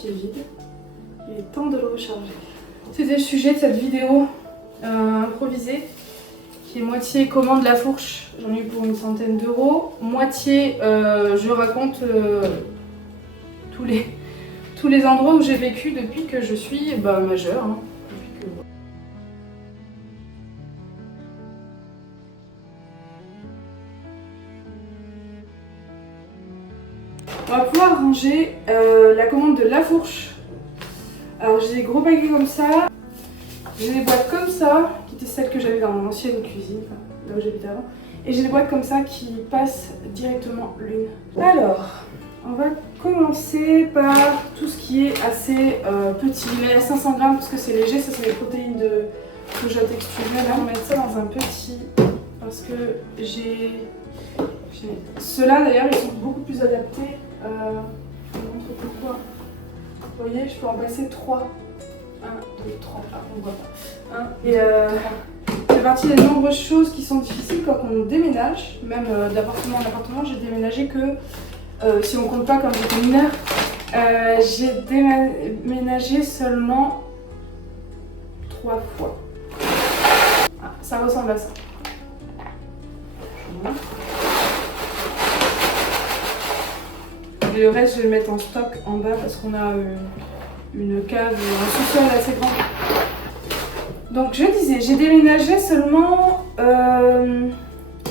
moitié vide. Il est temps de le recharger. C'était le sujet de cette vidéo improvisée, qui est moitié commande la fourche, j'en ai eu pour une centaine d'euros, moitié je raconte tous les endroits où j'ai vécu depuis que je suis majeure. Hein. On va pouvoir ranger la commande de la fourche. Alors j'ai des gros paquets comme ça, j'ai des boîtes comme ça, qui étaient celles que j'avais dans mon ancienne cuisine, là où j'habitais avant. Et j'ai des boîtes comme ça qui passent directement l'une. Alors, on va commencer par tout ce qui est assez petit. Mais à 500 grammes parce que c'est léger, ça c'est les protéines de soja texturées. Là on va mettre ça dans un petit parce que j'ai... Ceux-là d'ailleurs ils sont beaucoup plus adaptés. Je vous montre pourquoi. Vous voyez, je peux en passer 3. 1, 2, 3. Ah, on voit pas. 1 et c'est partie des nombreuses choses qui sont difficiles quand on déménage. Même d'appartement en appartement, j'ai déménagé que, si on compte pas comme j'étais mineure, j'ai déménagé seulement 3 fois. Ah, ça ressemble à ça. Et le reste, je vais le mettre en stock en bas parce qu'on a une cave, un sous-sol assez grand. Donc je disais, j'ai déménagé seulement...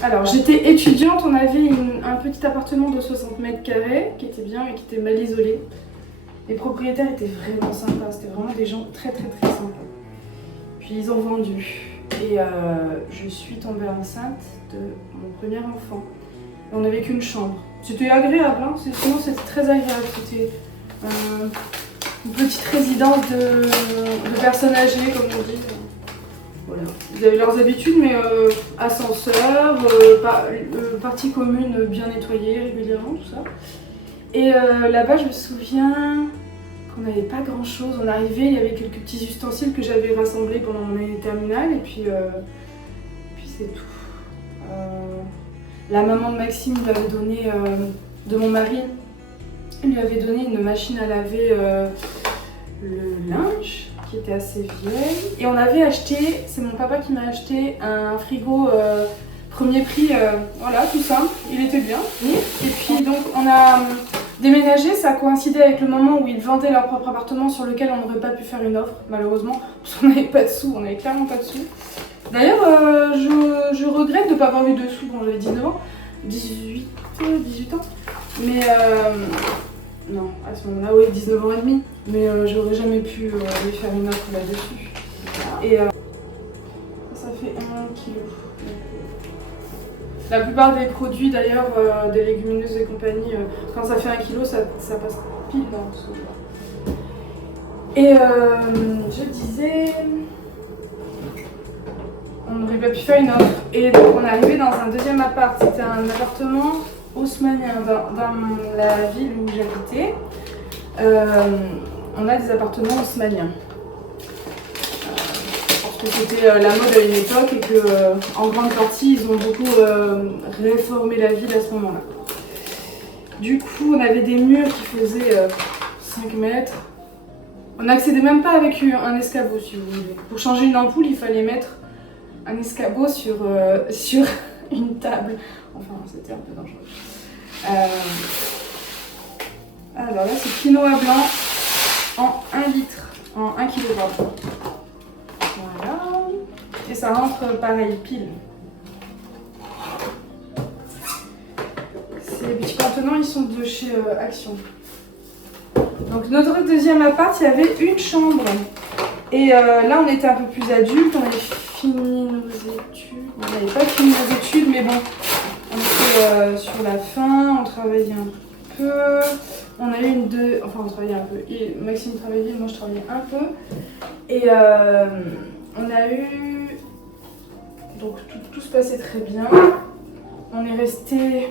Alors j'étais étudiante, on avait un petit appartement de 60 mètres carrés qui était bien et qui était mal isolé. Les propriétaires étaient vraiment sympas, c'était vraiment des gens très très très sympas. Puis ils ont vendu et je suis tombée enceinte de mon premier enfant. Et on n'avait qu'une chambre. C'était agréable, hein. Sinon c'était très agréable. C'était une petite résidence de personnes âgées, comme on dit. Voilà. Ils avaient leurs habitudes, mais ascenseur, partie commune bien nettoyée régulièrement, tout ça. Et là-bas, je me souviens qu'on n'avait pas grand-chose. On arrivait, il y avait quelques petits ustensiles que j'avais rassemblés pendant mon année terminale, et puis c'est tout. La maman de Maxime lui avait donné, de mon mari, lui avait donné une machine à laver le linge, qui était assez vieille. Et on avait acheté, c'est mon papa qui m'a acheté un frigo premier prix, voilà, tout simple, il était bien. Et puis donc on a déménagé, ça a coïncidé avec le moment où ils vendaient leur propre appartement sur lequel on n'aurait pas pu faire une offre, malheureusement, parce qu'on n'avait pas de sous, on n'avait clairement pas de sous. D'ailleurs, je regrette de ne pas avoir eu de sous quand j'avais 19 ans, 18 ans, mais non, à ce moment-là, oui, 19 ans et demi, mais j'aurais jamais pu lui faire une offre là-dessus. Et ça fait 1 kilo. La plupart des produits d'ailleurs, des légumineuses et compagnie, quand ça fait 1 kilo, ça passe pile dans ce genre. Et je disais... On n'aurait pas pu faire une offre. Et donc on est arrivé dans un deuxième appart. C'était un appartement haussmannien dans la ville où j'habitais. On a des appartements haussmanniens. Parce que c'était la mode à une époque et qu'en grande partie ils ont beaucoup réformé la ville à ce moment-là. Du coup on avait des murs qui faisaient 5 mètres. On n'accédait même pas avec un escabeau si vous voulez. Pour changer une ampoule il fallait mettre un escabeau sur une table. Enfin, c'était un peu dangereux. Alors là, c'est quinoa blanc en 1 litre, en 1 kg. Voilà. Et ça rentre pareil, pile. Ces petits contenants, ils sont de chez Action. Donc notre deuxième appart, il y avait une chambre. Et là, on était un peu plus adultes, on avait fini nos études. On n'avait pas fini nos études, mais bon, on était sur la fin, on travaillait un peu. On avait enfin, on travaillait un peu. Maxime travaillait, moi je travaillais un peu. Et on a eu... Donc tout se passait très bien. On est resté...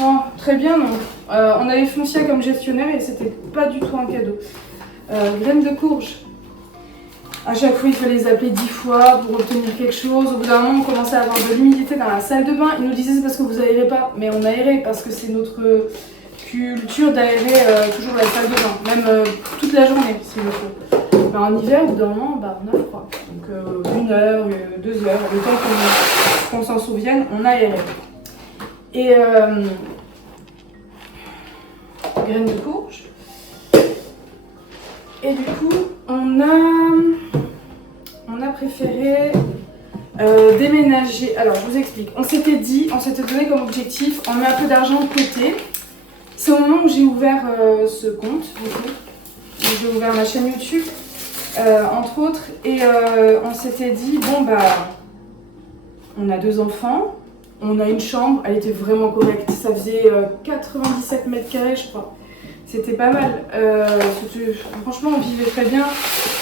Oh, très bien, non. On avait Foncia comme gestionnaire et c'était pas du tout un cadeau. Graines de courge. À chaque fois, il fallait les appeler 10 fois pour obtenir quelque chose. Au bout d'un moment, on commençait à avoir de l'humidité dans la salle de bain. Ils nous disaient c'est parce que vous aérez pas. Mais on aérait parce que c'est notre culture d'aérer toujours la salle de bain, même toute la journée s'il le faut. Mais en hiver, au bout d'un moment, on a froid. Donc 1 heure, 2 heures, le temps qu'on s'en souvienne, on a aéré. Et graines de courge. Et du coup, on a préféré déménager. Alors, je vous explique. On s'était donné comme objectif, on met un peu d'argent de côté. C'est au moment où j'ai ouvert ce compte, du coup. J'ai ouvert ma chaîne YouTube, entre autres. Et on s'était dit, bon, bah, on a 2 enfants. On a une chambre, elle était vraiment correcte. Ça faisait 97 mètres carrés, je crois. C'était pas mal. Franchement, on vivait très bien.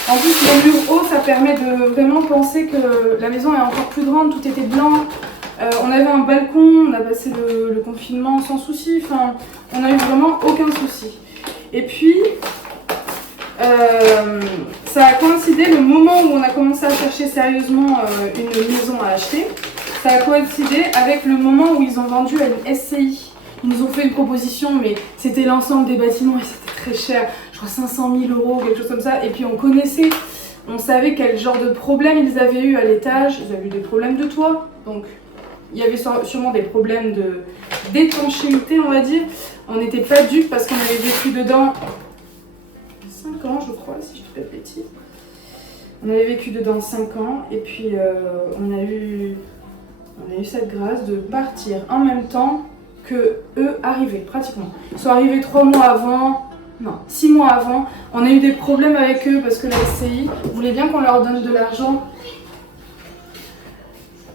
En plus, les murs hauts, ça permet de vraiment penser que la maison est encore plus grande. Tout était blanc. On avait un balcon. On a passé le confinement sans souci. Enfin, on n'a eu vraiment aucun souci. Et puis, ça a coïncidé le moment où on a commencé à chercher sérieusement une maison à acheter. Ça a coïncidé avec le moment où ils ont vendu à une SCI. Ils nous ont fait une proposition, mais c'était l'ensemble des bâtiments et c'était très cher. Je crois 500 000 €, quelque chose comme ça. Et puis on savait quel genre de problème ils avaient eu à l'étage. Ils avaient eu des problèmes de toit. Donc il y avait sûrement des problèmes d'étanchéité, on va dire. On n'était pas dupes parce qu'on avait vécu dedans 5 ans, je crois, si je ne dis pas de bêtises. On avait vécu dedans 5 ans et puis on a eu cette grâce de partir en même temps que eux arrivaient, pratiquement. Ils sont arrivés 3 mois avant, non, 6 mois avant. On a eu des problèmes avec eux parce que la SCI voulait bien qu'on leur donne de l'argent.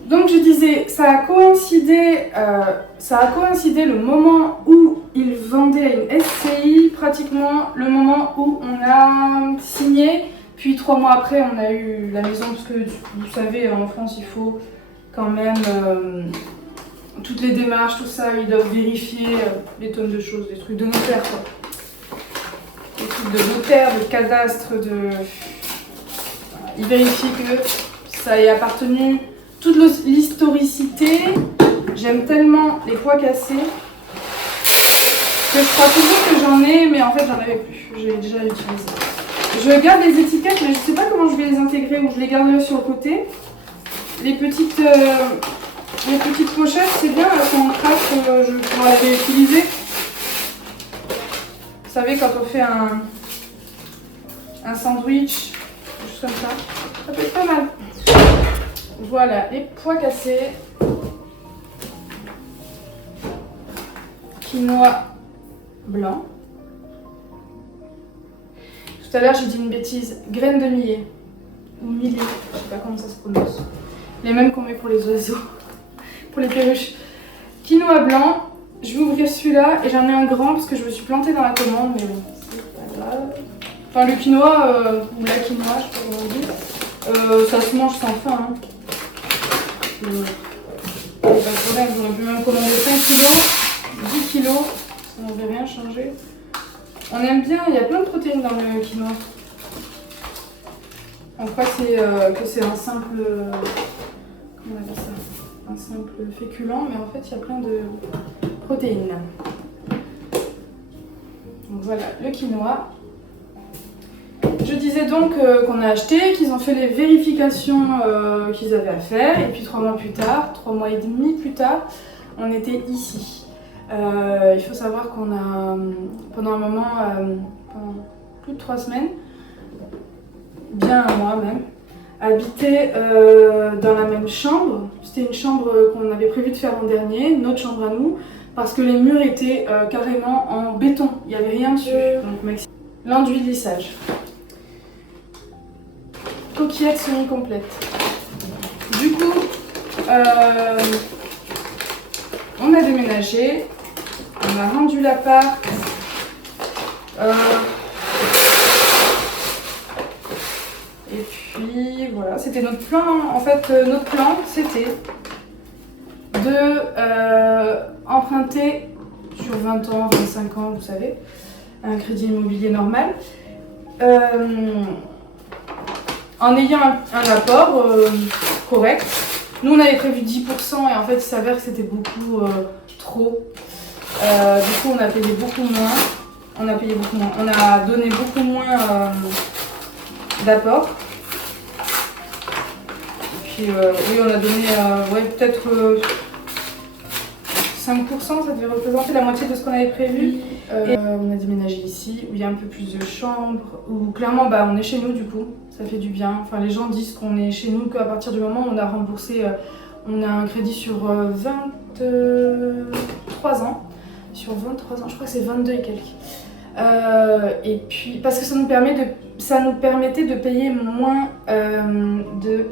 Donc je disais, ça a coïncidé le moment où ils vendaient à une SCI, pratiquement le moment où on a signé. Puis 3 mois après, on a eu la maison parce que vous savez, en France, il faut quand même toutes les démarches, tout ça, ils doivent vérifier des tonnes de choses, des trucs de notaire, quoi. Des trucs de notaire, de cadastre, ils vérifient que ça ait appartenu, toute l'historicité. J'aime tellement les pois cassés que je crois toujours que j'en ai, mais en fait j'en avais plus, je l'ai déjà utilisé. Je garde les étiquettes, mais je sais pas comment je vais les intégrer, ou je les garderai sur le côté. Les petites pochettes, c'est bien, elles sont en craque, je pourrai les réutiliser. Vous savez, quand on fait un sandwich, juste comme ça peut être pas mal. Voilà, les pois cassés. Quinoa blanc. Tout à l'heure, j'ai dit une bêtise. Graines de millet. Ou millet, je sais pas comment ça se prononce. Les mêmes qu'on met pour les oiseaux. Pour les perruches. Quinoa blanc. Je vais ouvrir celui-là et j'en ai un grand parce que je me suis plantée dans la commande, mais bon, c'est pas grave. Enfin, le quinoa, ou la quinoa, je sais pas comment on dit, ça se mange sans faim. Hein. Pas de problème, j'aurais pu même commander 5 kilos, 10 kilos, ça n'aurait rien changé. On aime bien, il y a plein de protéines dans le quinoa. On croit que c'est un simple. Comment on appelle ça? Un simple féculent, mais en fait il y a plein de protéines. Donc voilà, le quinoa. Je disais donc qu'on a acheté, qu'ils ont fait les vérifications qu'ils avaient à faire, et puis 3 mois plus tard, 3 mois et demi plus tard, on était ici. Il faut savoir qu'on a, pendant un moment, pendant plus de 3 semaines, bien un mois même, habité dans la même chambre. C'était une chambre qu'on avait prévu de faire l'an dernier, notre chambre à nous, parce que les murs étaient carrément en béton, il n'y avait rien dessus. Donc l'enduit de lissage. Coquillette semi-complète. Du coup, on a déménagé, on a rendu l'appart. Et puis voilà, c'était notre plan. En fait, notre plan, c'était de emprunter sur 20 ans, 25 ans, vous savez, un crédit immobilier normal. En ayant un apport correct. Nous, on avait prévu 10% et en fait, il s'avère que c'était beaucoup trop. Du coup, on a payé beaucoup moins. On a donné beaucoup moins d'apport. Et puis, oui, on a donné ouais, peut-être 5%, ça devait représenter la moitié de ce qu'on avait prévu. On a déménagé ici, où il y a un peu plus de chambres, où clairement, bah, on est chez nous du coup, ça fait du bien. Enfin, les gens disent qu'on est chez nous qu'à partir du moment où on a remboursé, on a un crédit sur 23 ans. Sur 23 ans, je crois que c'est 22 et quelques. Et puis, parce que ça nous permettait de payer moins de...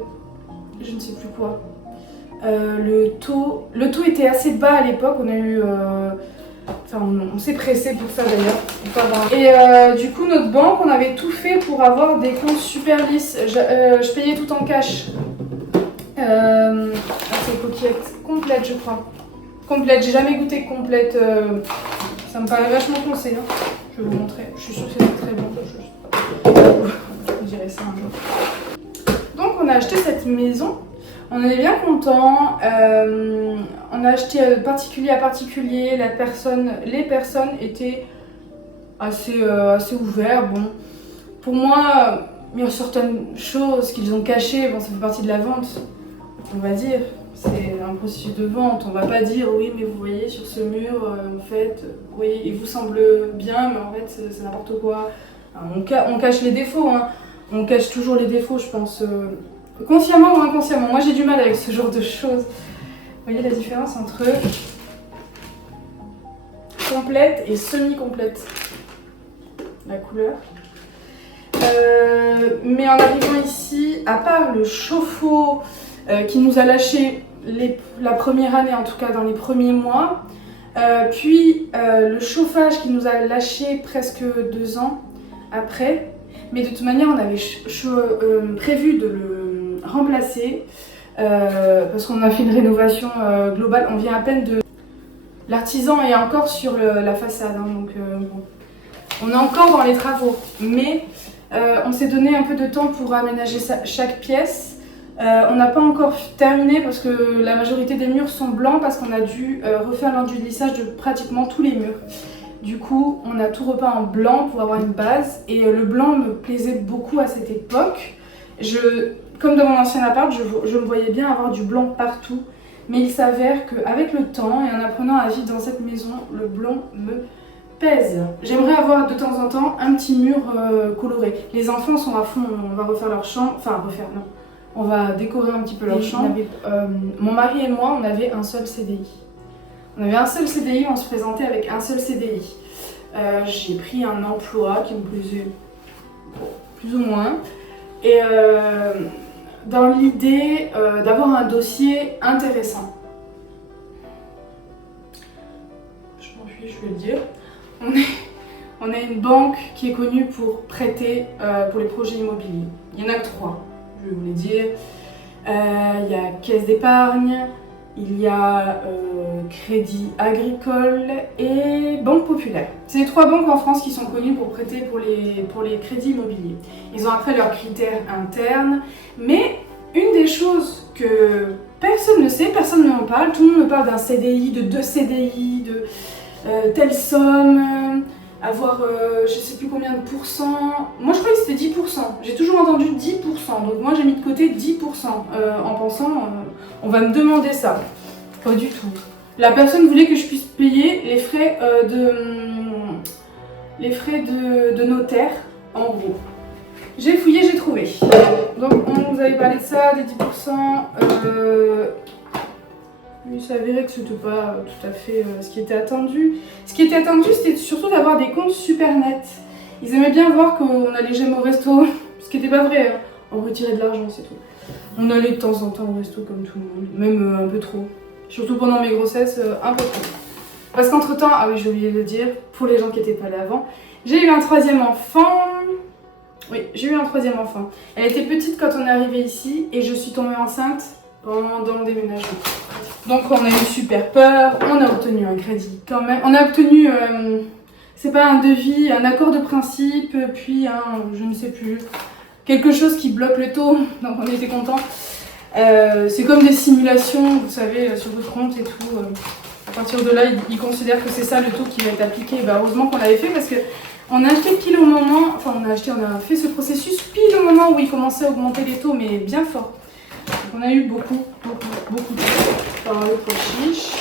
je ne sais plus quoi. Le taux était assez bas à l'époque, on a eu... enfin, on s'est pressé pour ça d'ailleurs. Et du coup, notre banque, on avait tout fait pour avoir des comptes super lisses. Je payais tout en cash. C'est coquillette complète, je crois. Complète, j'ai jamais goûté complète. Ça me paraît vachement foncé. Hein. Je vais vous montrer. Je suis sûre que c'est très bon. Je dirais ça un jour. Donc, on a acheté cette maison. On est bien content. On a acheté particulier à particulier. Les personnes étaient assez ouvertes. Bon, pour moi, il y a certaines choses qu'ils ont cachées. Bon, ça fait partie de la vente, on va dire. C'est un processus de vente. On va pas dire oui, mais vous voyez sur ce mur, en fait, oui, il vous semble bien, mais en fait, c'est n'importe quoi. On cache les défauts. Hein. On cache toujours les défauts, je pense. Consciemment ou inconsciemment, moi j'ai du mal avec ce genre de choses. Vous voyez la différence entre complète et semi-complète, la couleur. Mais en arrivant ici, à part le chauffe-eau qui nous a lâché la première année, en tout cas dans les premiers mois, puis le chauffage qui nous a lâché presque 2 ans après, mais de toute manière on avait prévu de le remplacer parce qu'on a fait une rénovation globale. On vient à peine de... L'artisan est encore sur la façade, hein, donc bon. On est encore dans les travaux, mais on s'est donné un peu de temps pour aménager chaque pièce. On n'a pas encore terminé parce que la majorité des murs sont blancs parce qu'on a dû refaire l'enduit de lissage de pratiquement tous les murs. Du coup, on a tout repeint en blanc pour avoir une base et le blanc me plaisait beaucoup à cette époque. Comme dans mon ancien appart, je me voyais bien avoir du blanc partout, mais il s'avère qu'avec le temps et en apprenant à vivre dans cette maison, le blanc me pèse. J'aimerais avoir de temps en temps un petit mur coloré. Les enfants sont à fond, on va refaire leur chambre, enfin refaire non, on va décorer un petit peu leur chambre. Mon mari et moi, on avait un seul CDI. On avait un seul CDI, on se présentait avec un seul CDI. J'ai pris un emploi qui me plaisait plus ou moins. Et dans l'idée d'avoir un dossier intéressant. Je m'en fiche, je vais le dire. On est une banque qui est connue pour prêter pour les projets immobiliers. Il y en a que 3, je vais vous les dire. Il y a Caisse d'épargne, il y a Crédit Agricole et Banque Populaire. C'est les 3 banques en France qui sont connues pour prêter pour les crédits immobiliers. Ils ont après leurs critères internes, mais une des choses que personne ne sait, personne ne m'en parle, tout le monde me parle d'un CDI, de 2 CDI, de telle somme, avoir je sais plus combien de pourcents. Moi je croyais que c'était 10%, j'ai toujours entendu 10%, donc moi j'ai mis de côté 10% en pensant on va me demander ça. Pas du tout. La personne voulait que je puisse payer les frais de notaire, en gros. J'ai fouillé, j'ai trouvé. Donc on nous avait parlé de ça, des 10%. Il s'avérait que c'était pas tout à fait ce qui était attendu. Ce qui était attendu, c'était surtout d'avoir des comptes super nets. Ils aimaient bien voir qu'on allait jamais au resto, ce qui n'était pas vrai. Hein. On retirait de l'argent, c'est tout. On allait de temps en temps au resto comme tout le monde, même un peu trop. Surtout pendant mes grossesses, un peu trop. Parce qu'entre temps, ah oui, j'ai oublié de le dire, pour les gens qui n'étaient pas là avant, j'ai eu un 3e enfant. Oui, j'ai eu un 3e enfant. Elle était petite quand on est arrivé ici et je suis tombée enceinte pendant le déménagement. Donc on a eu super peur, on a obtenu un crédit quand même. On a obtenu, c'est pas un devis, un accord de principe, puis je ne sais plus, quelque chose qui bloque le taux, donc on était contents. C'est comme des simulations, vous savez, sur votre compte et tout. À partir de là, ils considèrent que c'est ça le taux qui va être appliqué. Et bah, heureusement qu'on l'avait fait parce que on a acheté pile au moment, enfin on a fait ce processus pile au moment où ils commençaient à augmenter les taux, mais bien fort. Donc on a eu beaucoup de taux par le pois chiche.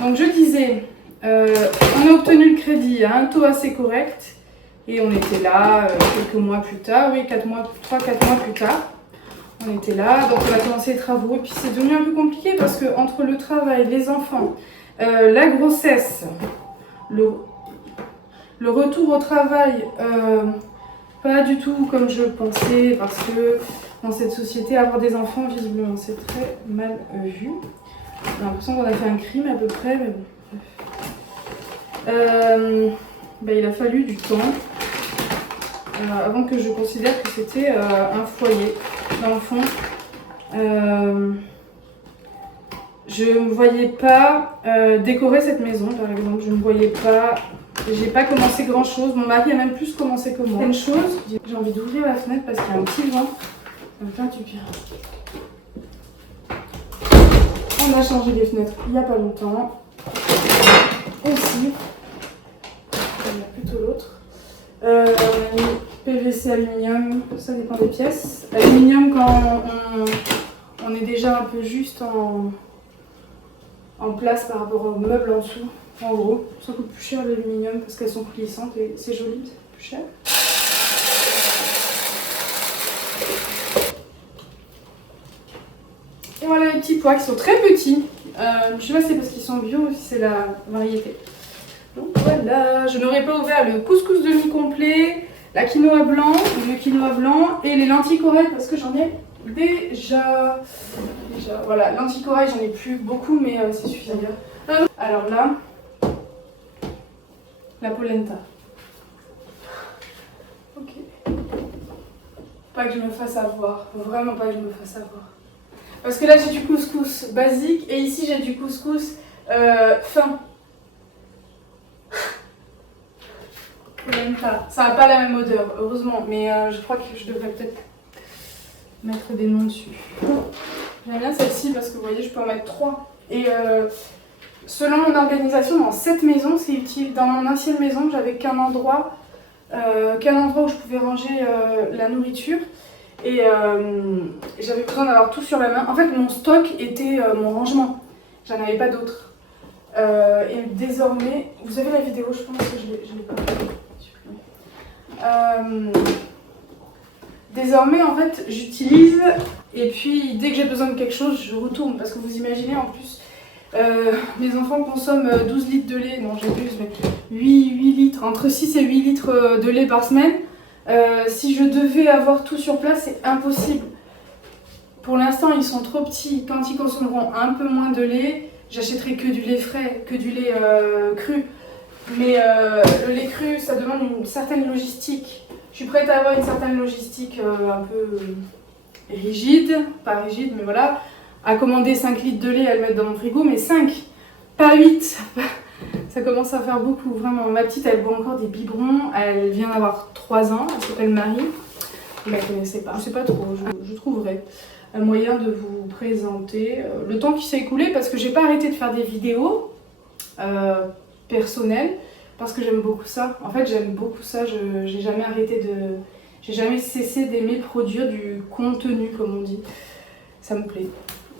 Donc je disais, on a obtenu le crédit à un taux assez correct et on était là quelques mois plus tard, oui 3-4 mois plus tard. On était là, donc on a commencé les travaux et puis c'est devenu un peu compliqué parce que entre le travail, les enfants, la grossesse, le retour au travail, pas du tout comme je pensais parce que dans cette société, avoir des enfants, visiblement, c'est très mal vu. J'ai l'impression qu'on a fait un crime à peu près, mais bon. Il a fallu du temps avant que je considère que c'était un foyer. Dans le fond, je ne me voyais pas décorer cette maison, par exemple. Je ne me voyais pas. J'ai pas commencé grand chose. Mon mari a même plus commencé que moi. Une chose, j'ai envie d'ouvrir la fenêtre parce qu'il y a un petit vent. Ça me fait du bien. On a changé les fenêtres il n'y a pas longtemps. Aussi. Il y a plutôt l'autre. PVC, aluminium, ça dépend des pièces. Aluminium quand on est déjà un peu juste en place par rapport aux meubles en dessous. En gros, ça coûte plus cher l'aluminium parce qu'elles sont coulissantes et c'est joli, mais ça coûte plus cher. Et voilà les petits pois qui sont très petits. Je sais pas si c'est parce qu'ils sont bio ou si c'est la variété. Donc voilà, je n'aurais pas ouvert le couscous demi-complet, le quinoa blanc et les lentilles corail parce que j'en ai déjà. Voilà, lentilles corail j'en ai plus beaucoup mais c'est suffisant. Alors là, la polenta. Ok. Pas que je me fasse avoir, vraiment pas que je me fasse avoir. Parce que là j'ai du couscous basique et ici j'ai du couscous fin. Polenta. Ça n'a pas la même odeur, heureusement, mais je crois que je devrais peut-être mettre des noms dessus. J'aime bien celle-ci parce que vous voyez, je peux en mettre 3. Et selon mon organisation, dans cette maison, c'est utile. Dans mon ancienne maison, j'avais qu'un endroit où je pouvais ranger la nourriture. Et j'avais besoin d'avoir tout sur la main. En fait, mon stock était mon rangement. J'en avais pas d'autre. Et désormais, vous avez la vidéo, je pense que je l'ai pas supprimée. Désormais, en fait, j'utilise et puis dès que j'ai besoin de quelque chose, je retourne. Parce que vous imaginez, en plus, mes enfants consomment 12 litres de lait, non j'abuse, mais 8 litres, entre 6 et 8 litres de lait par semaine. Si je devais avoir tout sur place, c'est impossible. Pour l'instant, ils sont trop petits. Quand ils consommeront un peu moins de lait, j'achèterai que du lait frais, que du lait cru. Mais le lait cru, ça demande une certaine logistique. Je suis prête à avoir une certaine logistique un peu rigide, pas rigide, mais voilà. À commander 5 litres de lait, à le mettre dans mon frigo, mais 5, pas 8. Ça commence à faire beaucoup, vraiment. Ma petite, elle boit encore des biberons. Elle vient d'avoir 3 ans, elle s'appelle Marie. Vous la connaissez pas. Je sais pas trop, je trouverai un moyen de vous présenter le temps qui s'est écoulé parce que j'ai pas arrêté de faire des vidéos personnelles parce que j'aime beaucoup ça. En fait, j'aime beaucoup ça. J'ai jamais arrêté de. J'ai jamais cessé d'aimer produire du contenu, comme on dit. Ça me plaît.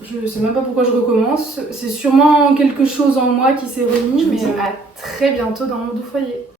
Je sais même pas pourquoi je recommence. C'est sûrement quelque chose en moi qui s'est remis. Mais à très bientôt dans mon doux foyer.